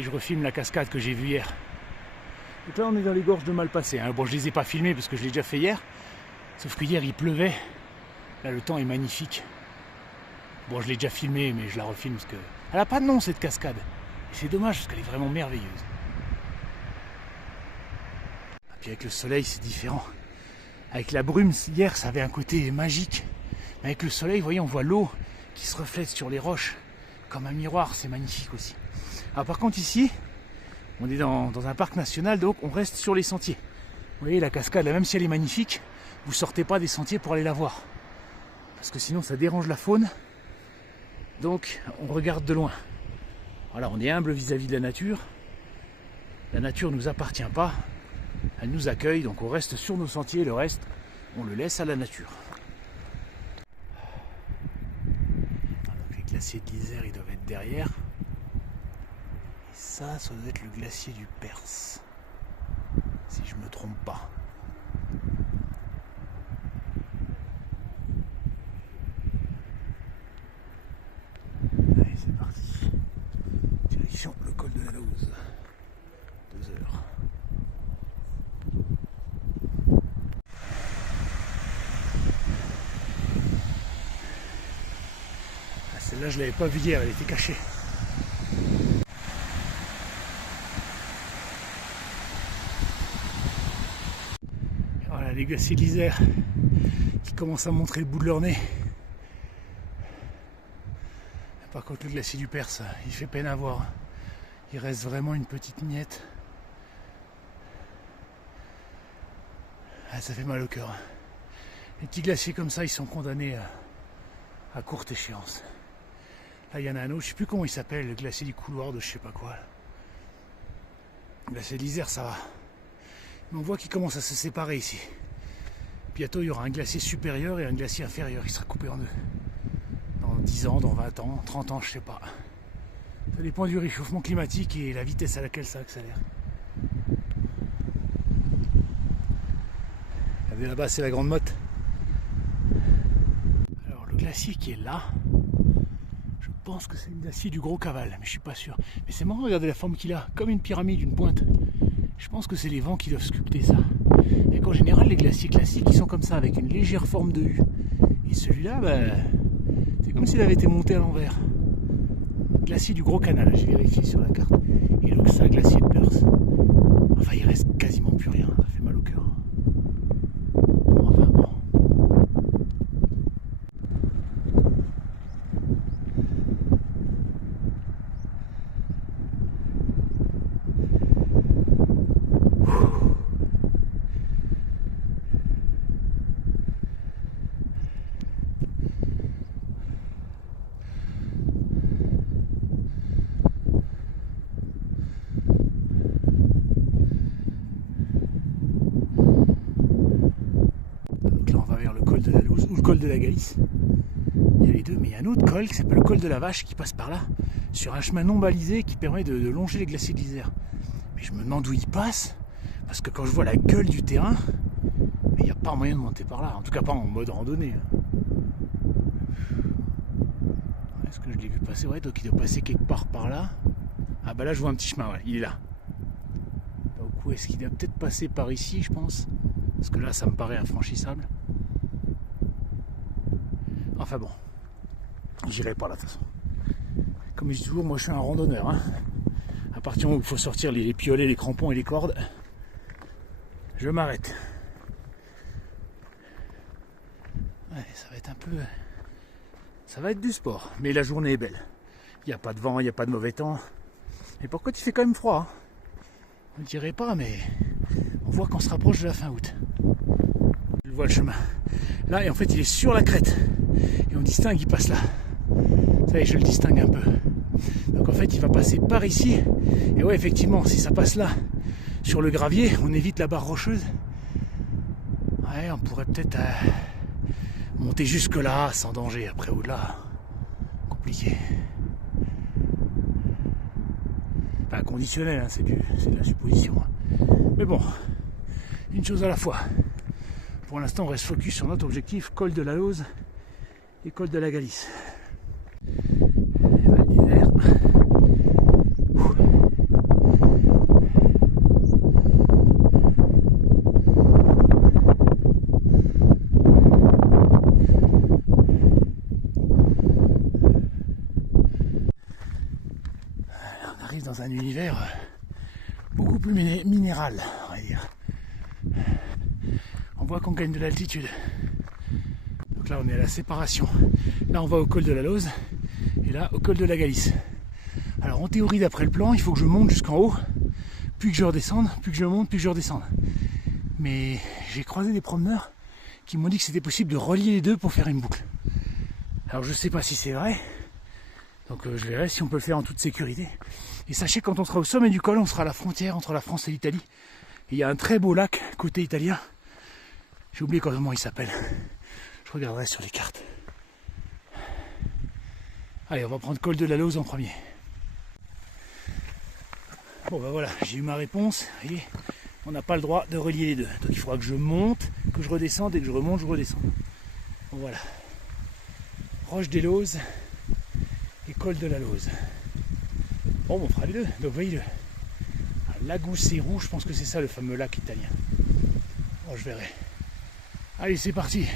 Et je refilme la cascade que j'ai vue hier. Donc là on est dans les gorges de Malpasset. Hein. Bon, je les ai pas filmées parce que je l'ai déjà fait hier. Sauf que hier il pleuvait. Là le temps est magnifique. Bon, je l'ai déjà filmée, mais je la refilme parce que... Elle n'a pas de nom cette cascade. Et c'est dommage parce qu'elle est vraiment merveilleuse. Et puis avec le soleil c'est différent. Avec la brume hier ça avait un côté magique. Mais avec le soleil, vous voyez, on voit l'eau qui se reflète sur les roches. Comme un miroir, c'est magnifique aussi. Alors par contre ici, on est dans un parc national, donc on reste sur les sentiers. Vous voyez la cascade, là, même si elle est magnifique, vous sortez pas des sentiers pour aller la voir. Parce que sinon ça dérange la faune. Donc on regarde de loin. Voilà, on est humble vis-à-vis de la nature. La nature ne nous appartient pas. Elle nous accueille, donc on reste sur nos sentiers, le reste, on le laisse à la nature. Les glaciers de l'Isère, ils doivent être derrière. Et ça doit être le glacier du Perse. Si je me trompe pas. Allez, c'est parti. Direction le col de la Lauze. 2 heures. Celle-là, je ne l'avais pas vue hier, elle était cachée. Et voilà les glaciers de l'Isère qui commencent à montrer le bout de leur nez. Par contre, le glacier du Perse, il fait peine à voir. Il reste vraiment une petite miette. Ah, ça fait mal au cœur. Les petits glaciers comme ça, ils sont condamnés à courte échéance. Là, il y en a un autre, je ne sais plus comment il s'appelle, le glacier du couloir de je sais pas quoi. Le glacier de l'Isère, ça va. Mais on voit qu'il commence à se séparer ici. Bientôt, il y aura un glacier supérieur et un glacier inférieur qui sera coupé en deux. Dans 10 ans, dans 20 ans, 30 ans, je sais pas. Ça dépend du réchauffement climatique et la vitesse à laquelle ça accélère. Regardez là-bas, c'est la Grande Motte. Alors, le glacier qui est là, je pense que c'est le glacier du Gros Caval, mais je suis pas sûr. Mais c'est marrant, regardez la forme qu'il a, comme une pyramide, une pointe. Je pense que c'est les vents qui doivent sculpter ça. Et qu'en général, les glaciers classiques, ils sont comme ça, avec une légère forme de U. Et celui-là, c'est comme s'il avait été monté à l'envers. Glacier du Gros Canal, j'ai vérifié sur la carte. Et donc ça, glacier de Perse. Enfin, il reste quasiment plus rien, ça fait mal au cœur. Enfin bon. De la Lauze ou le col de la Galice. Il y a les deux, mais il y a un autre col qui s'appelle le col de la Vache qui passe par là, sur un chemin non balisé qui permet de longer les glaciers de l'Isère. Mais je me demande où il passe, parce que quand je vois la gueule du terrain, il n'y a pas moyen de monter par là, en tout cas pas en mode randonnée. Est-ce que je l'ai vu passer? Ouais, donc il doit passer quelque part par là. Ah bah là je vois un petit chemin, ouais, il est là. Donc où est-ce qu'il doit peut-être passer par ici, je pense, parce que là ça me paraît infranchissable. Enfin bon, j'irai pas là de toute façon. Comme je dis toujours, moi je suis un randonneur. Hein. À partir du moment où il faut sortir les piolets, les crampons et les cordes, je m'arrête. Ouais, ça va être un peu... Ça va être du sport, mais la journée est belle. Il n'y a pas de vent, il n'y a pas de mauvais temps. Et pourquoi il fait quand même froid? On ne dirait pas, mais on voit qu'on se rapproche de la fin août. Je vois le chemin. Là, et en fait, il est sur la crête. Et on distingue, il passe là. Ça y est, je le distingue un peu. Donc en fait, il va passer par ici. Et ouais, effectivement, si ça passe là, sur le gravier, on évite la barre rocheuse. Ouais, on pourrait peut-être monter jusque là, sans danger. Après, au-delà, compliqué. Enfin, conditionnel, hein, c'est de la supposition. Mais bon, une chose à la fois. Pour l'instant, on reste focus sur notre objectif, col de la Lauze et col de la Galice. Val d'Isère. dans un univers beaucoup plus minéral, on va dire. On voit qu'on gagne de l'altitude. Donc là on est à la séparation. Là on va au col de la Lauze et là au col de la Galice. Alors en théorie d'après le plan, il faut que je monte jusqu'en haut, puis que je redescende, puis que je monte, puis que je redescende. Mais j'ai croisé des promeneurs qui m'ont dit que c'était possible de relier les deux pour faire une boucle. Alors je sais pas si c'est vrai, donc je verrai si on peut le faire en toute sécurité. Et sachez, quand on sera au sommet du col, on sera à la frontière entre la France et l'Italie. Et il y a un très beau lac côté italien. J'ai oublié comment il s'appelle. Je regarderai sur les cartes. Allez, on va prendre col de la Lauze en premier. Bon ben voilà, j'ai eu ma réponse. Vous voyez, on n'a pas le droit de relier les deux. Donc il faudra que je monte, que je redescende, et que je remonte, je redescends. Bon voilà. Roche des Lauzes et col de la Lauze. Bon, on fera les deux. Donc voyez-le. Lago Cerro, je pense que c'est ça le fameux lac italien. Bon, je verrai. Allez, c'est parti.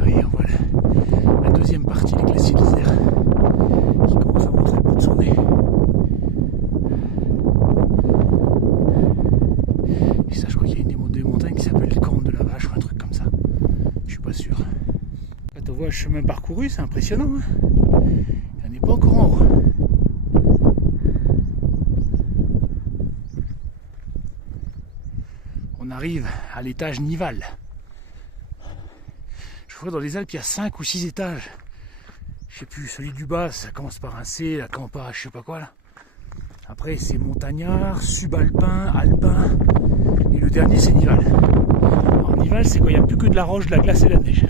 Oui, on voit la deuxième partie des glaciers de l'Isère qui commence à montrer le bout de son nez. Et ça, je crois qu'il y a une des montagnes qui s'appelle le Corne de la Vache ou un truc comme ça. Je suis pas sûr. Quand on voit le chemin parcouru, c'est impressionnant. Hein, il n'est pas encore en haut. On arrive à l'étage Nival. Je crois que dans les Alpes, il y a 5 ou 6 étages. Je sais plus, celui du bas, ça commence par un C, la Campa, je sais pas quoi là. Après, c'est montagnard, subalpin, alpin. Et le dernier, c'est Nival. Alors, Nival, c'est quand il n'y a plus que de la roche, de la glace et de la neige.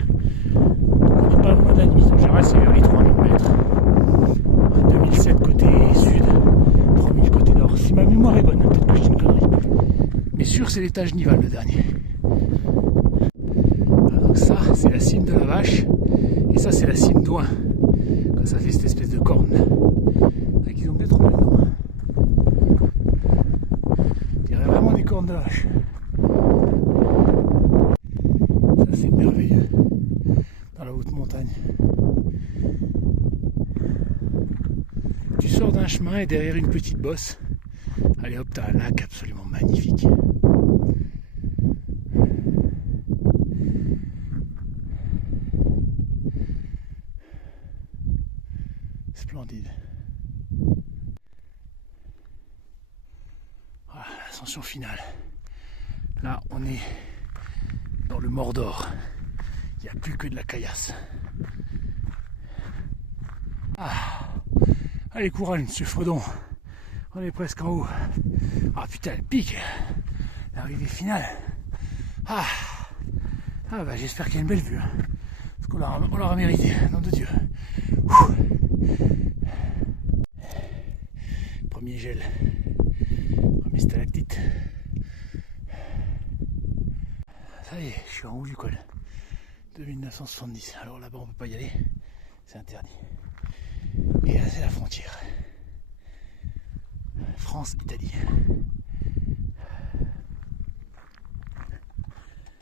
Donc, on n'est pas loin de la limite. En général, c'est vers les 3000 mètres. 2007 côté sud, 3000 côté nord. Si ma mémoire est bonne, peut-être que je dis une connerie. Mais sûr, c'est l'étage Nival, le dernier. Voilà, donc ça, c'est la cime de la Vache. Et ça, c'est la cime d'Oin. Quand ça fait cette espèce de corne. Ils ont bien trouvé le nom. On dirait vraiment des cornes de la Vache. Ça, c'est merveilleux. Dans la haute montagne. Tu sors d'un chemin et derrière une petite bosse, allez hop, t'as un lac absolument magnifique. Splendide. Voilà, l'ascension finale. Là, on est dans le Mordor. Il n'y a plus que de la caillasse. Ah, allez, courage, monsieur Fredon. On est presque en haut. Ah putain, elle pique. L'arrivée finale. Ah, bah j'espère qu'il y a une belle vue. Hein. Parce qu'on l'aura mérité, nom de Dieu. Ouh. Premier gel. Premier stalactite. Ça y est, je suis en haut du col. 2970. Alors là-bas on peut pas y aller. C'est interdit. Et là c'est la frontière. France-Italie.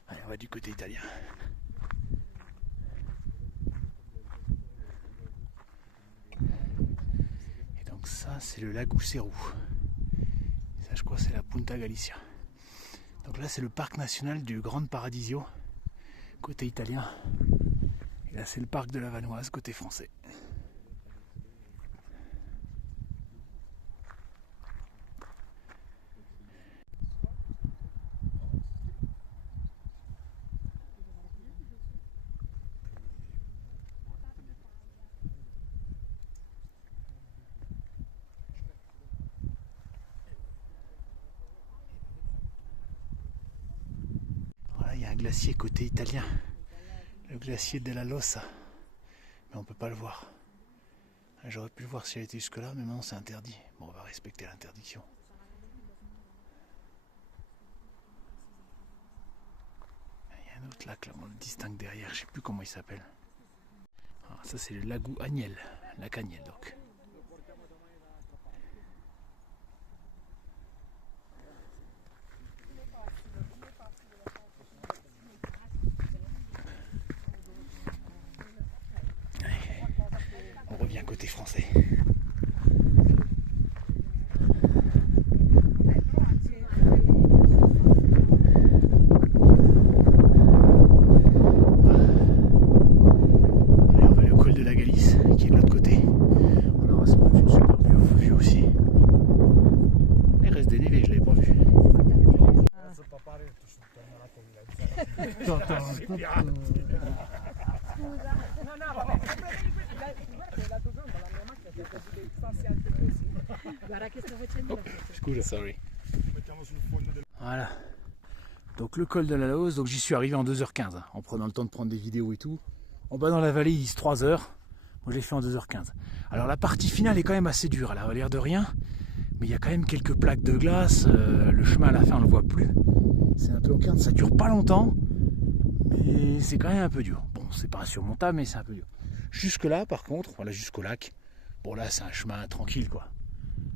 Allez, on va du côté italien. Et donc ça, c'est le Lago Cerro. Ça, je crois, c'est la Punta Galicia. Donc là, c'est le parc national du Grande Paradisio, côté italien. Et là, c'est le parc de la Vanoise, côté français. Il y a un glacier côté italien, le glacier della Lossa, mais on peut pas le voir. J'aurais pu le voir si elle était jusque là, mais maintenant c'est interdit. Bon, on va respecter l'interdiction. Il y a un autre lac là, on le distingue derrière, je sais plus comment il s'appelle. Alors, Ça c'est le lago Agnel, lac Agnel donc. On revient côté français. Sorry. Voilà. Donc le col de la Laoze, donc j'y suis arrivé en 2h15, en prenant le temps de prendre des vidéos et tout. En bas dans la vallée, il se 3 heures. Moi je l'ai fait en 2h15. Alors la partie finale est quand même assez dure, elle a l'air de rien. Mais il y a quand même quelques plaques de glace. Le chemin à la fin on le voit plus. C'est un peu en quinte, ça dure pas longtemps. Mais c'est quand même un peu dur. Bon, c'est pas insurmontable, mais c'est un peu dur. Jusque là par contre, voilà, jusqu'au lac. Bon là c'est un chemin tranquille quoi.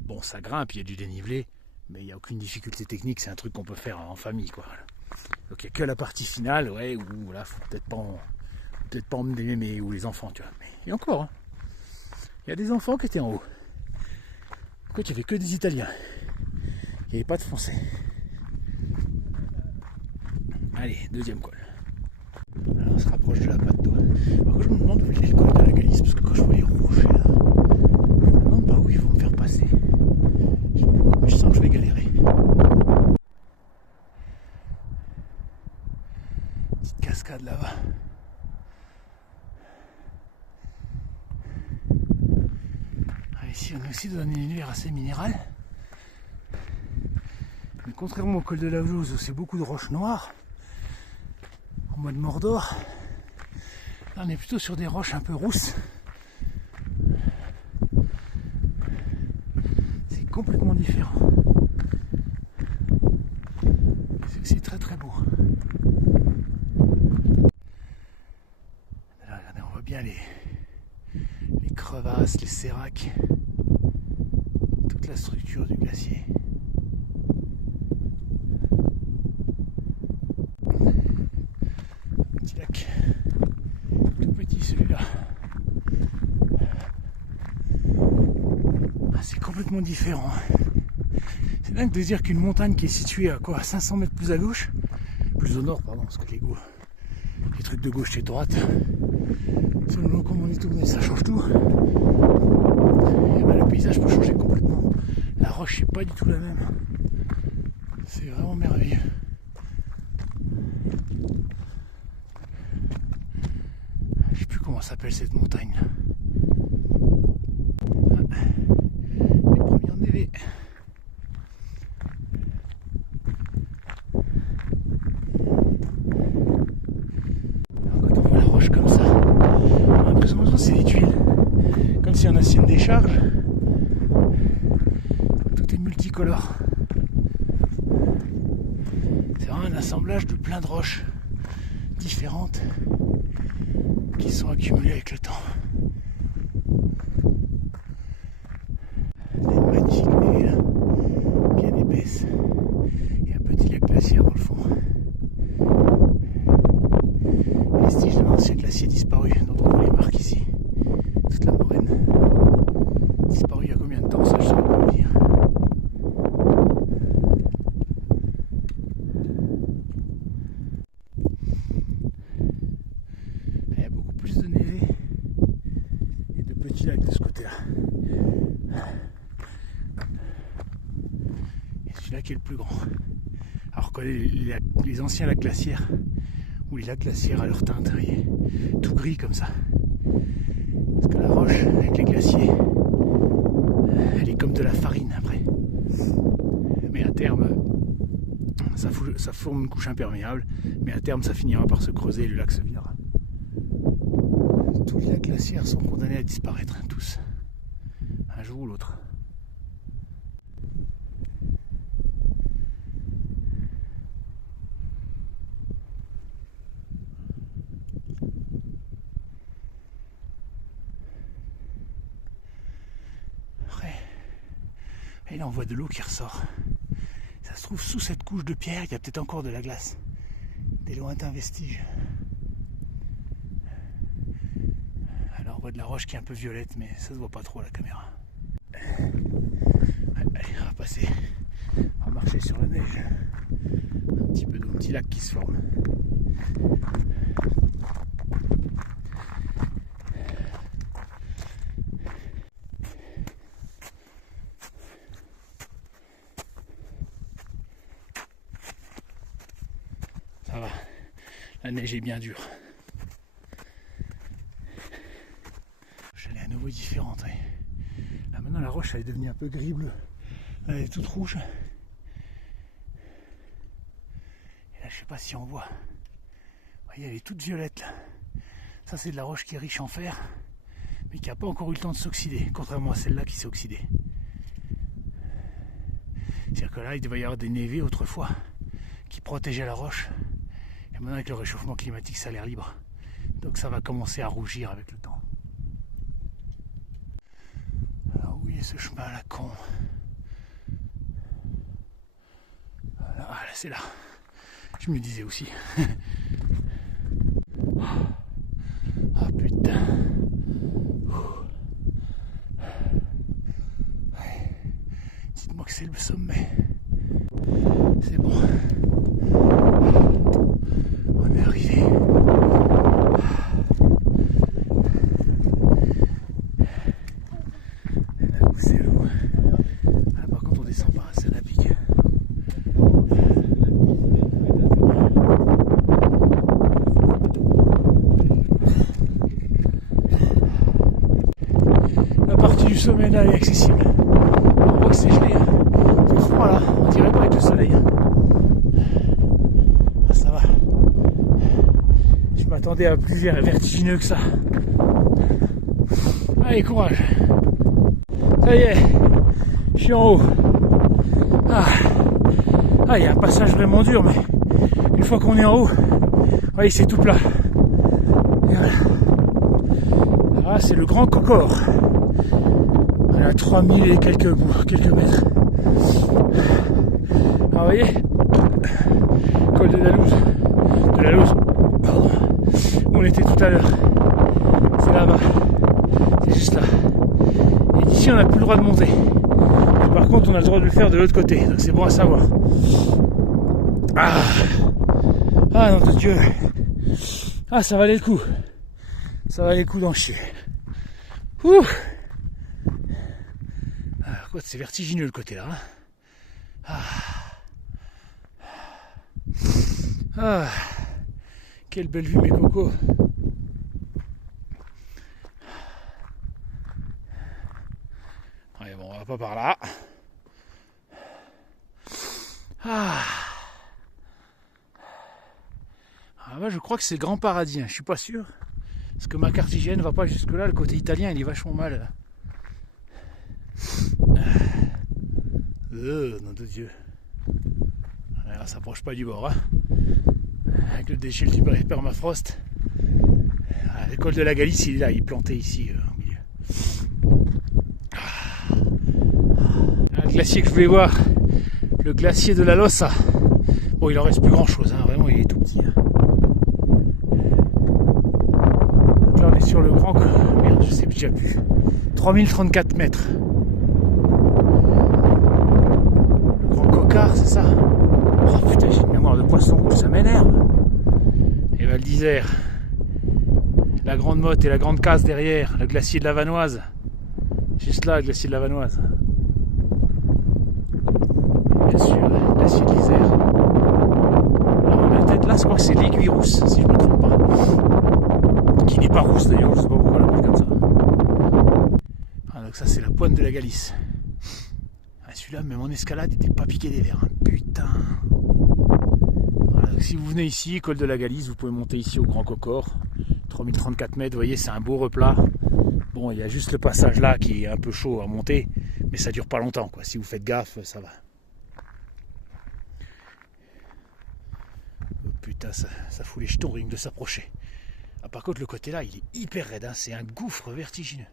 Bon ça grimpe, il y a du dénivelé. Mais il n'y a aucune difficulté technique, c'est un truc qu'on peut faire en famille quoi. Donc il n'y a que la partie finale, ouais, où voilà, faut peut-être pas emmener mes ou les enfants, tu vois. Mais et encore, hein. Il y a des enfants qui étaient en haut. Pourquoi il n'y avait que des Italiens? Il n'y avait pas de Français. Allez, deuxième col. Alors on se rapproche de la patte d'eau. Par contre je me demande où il est le col de la Galice, parce que quand je vois les rochers là, je me demande par où ils vont me faire passer. Je sens que je vais galérer. Petite cascade là-bas. Ici on est aussi dans un univers assez minéral. Mais contrairement au col de la Laoze où c'est beaucoup de roches noires, en mode Mordor, là on est plutôt sur des roches un peu rousses. C'est complètement différent. C'est aussi très très beau. Là, regardez, on voit bien les crevasses, les séracs, toute la structure du glacier. Petit lac, tout petit celui-là. Ah, c'est complètement différent. C'est dingue de dire qu'une montagne qui est située à quoi, à 500 mètres plus à gauche, plus au nord pardon, parce que les trucs de gauche et de droite, selon comment on est tourné, ça change tout. Et ben, le paysage peut changer complètement. La roche c'est pas du tout la même. C'est vraiment merveilleux. Je sais plus comment s'appelle cette montagne là. Les premières névées. Alors, quand on voit la roche comme ça, on a l'impression que c'est des tuiles. Comme si on assied une décharge. Tout est multicolore. C'est vraiment un assemblage de plein de roches différentes qui sont accumulées avec le temps. Il y a une magnifique névé là, bien épaisse. Et un petit lac glaciaire dans le fond. Vestige d'un ancien glacier disparu, dont on voit les marques ici. Toute la moraine. Disparu il y a combien de temps, ça je ne saurais pas vous dire. Il y a beaucoup plus de névé et de petits lacs de ce côté-là. Et celui-là qui est le plus grand. Alors que les anciens lacs glaciaires, ou les lacs glaciaires à leur teinte, vous voyez, tout gris comme ça. Parce que la roche, avec les glaciers, elle est comme de la farine après. Mais à terme, ça forme une couche imperméable, mais à terme ça finira par se creuser et le lac se videra. Tous les lacs glaciaires sont condamnés à disparaître, tous, un jour ou l'autre. là on voit de l'eau qui ressort. Ça se trouve sous cette couche de pierre, il y a peut-être encore de la glace. Des lointains vestiges. Alors on voit de la roche qui est un peu violette, mais ça se voit pas trop à la caméra. Allez, on va passer. On va marcher sur la neige. Un petit peu d'eau, un petit lac qui se forme. Ça va, la neige est bien dure. Elle est à nouveau différente. Ouais. Là maintenant la roche elle est devenue un peu gris-bleu. Elle est toute rouge. Et là je sais pas si on voit. Vous voyez, elle est toute violette là. Ça c'est de la roche qui est riche en fer, mais qui n'a pas encore eu le temps de s'oxyder, contrairement à celle-là qui s'est oxydée. C'est-à-dire que là il devait y avoir des névés autrefois qui protégeaient la roche. Et maintenant avec le réchauffement climatique ça a l'air libre. Donc ça va commencer à rougir avec le temps. Alors où est ce chemin à la con? Voilà, ah, là c'est là. Je me disais aussi. Ah putain. Ouais. Dites-moi que c'est le sommet. C'est bon. On est arrivé. Là où c'est l'eau. Ah, par contre on descend pas, c'est la pique. La partie du sommet là est accessible. On voit que c'est gelé. C'est froid là, on dirait pas avec le soleil. Ah, ça va. Je m'attendais à plus vertigineux que ça. Allez, courage. Ça y est, je suis en haut. Ah, il y a un passage vraiment dur, mais une fois qu'on est en haut, voyez, c'est tout plat. Et voilà. Ah, c'est le Grand Cocor. On est à 3000 et quelques mètres. Ah, vous voyez, col de la Louse, pardon, où on était tout à l'heure. C'est là-bas, c'est juste là. Et d'ici, on n'a plus le droit de monter. Et par contre, on a le droit de le faire de l'autre côté, donc c'est bon à savoir. Ah, nom de Dieu. Ah, ça valait le coup. Ça valait le coup d'en chier. Ouh. Ah, quoi, c'est vertigineux le côté là. Hein. Ah. Quelle belle vue, mes cocos. Allez, bon, on va pas par là. Bah, je crois que c'est le Grand Paradis, hein. Je suis pas sûr. Parce que ma carte hygiène va pas jusque là, le côté italien il est vachement mal. Nom de Dieu. Alors, ça s'approche pas du bord, hein. Avec le déchet du permafrost. Le col de la Galice il est là, il est planté ici au milieu. Le glacier que je voulais voir, le glacier de la Lossa. Bon, il en reste plus grand chose, hein. Vraiment il est tout petit. Hein. Donc là on est sur le grand... Merde, je sais déjà plus. 3034 mètres. Le Grand Cocard, c'est ça? Oh putain, j'ai une mémoire de poisson rouge, ça m'énerve. Et Val d'Isère. La Grande Motte et la Grande Casse derrière, le glacier de la Vanoise. Juste là, le glacier de la Vanoise. Bien sûr, le glacier de l'Isère. Alors la tête là, je crois que c'est l'Aiguille Rousse, si je ne me trompe pas. Qui n'est pas rousse d'ailleurs, je ne sais pas pourquoi on l'appelle comme ça. Ah, donc ça c'est la pointe de la Galice. Ah, celui-là, même en escalade, il n'était pas piqué des verres. Hein. Putain. Voilà, donc si vous venez ici, col de la Galice, vous pouvez monter ici au Grand Cocor. 3034 mètres, vous voyez, c'est un beau replat. Bon, il y a juste le passage là qui est un peu chaud à monter, mais ça dure pas longtemps, quoi. Si vous faites gaffe, ça va. Oh, putain, ça fout les jetons rien que de s'approcher. Ah, par contre, le côté là, il est hyper raide, hein. C'est un gouffre vertigineux.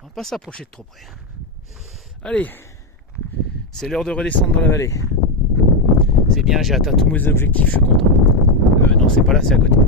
On va pas s'approcher de trop près. Allez, C'est l'heure de redescendre dans la vallée. C'est bien, j'ai atteint tous mes objectifs, je suis content. Non, c'est pas là, c'est à côté.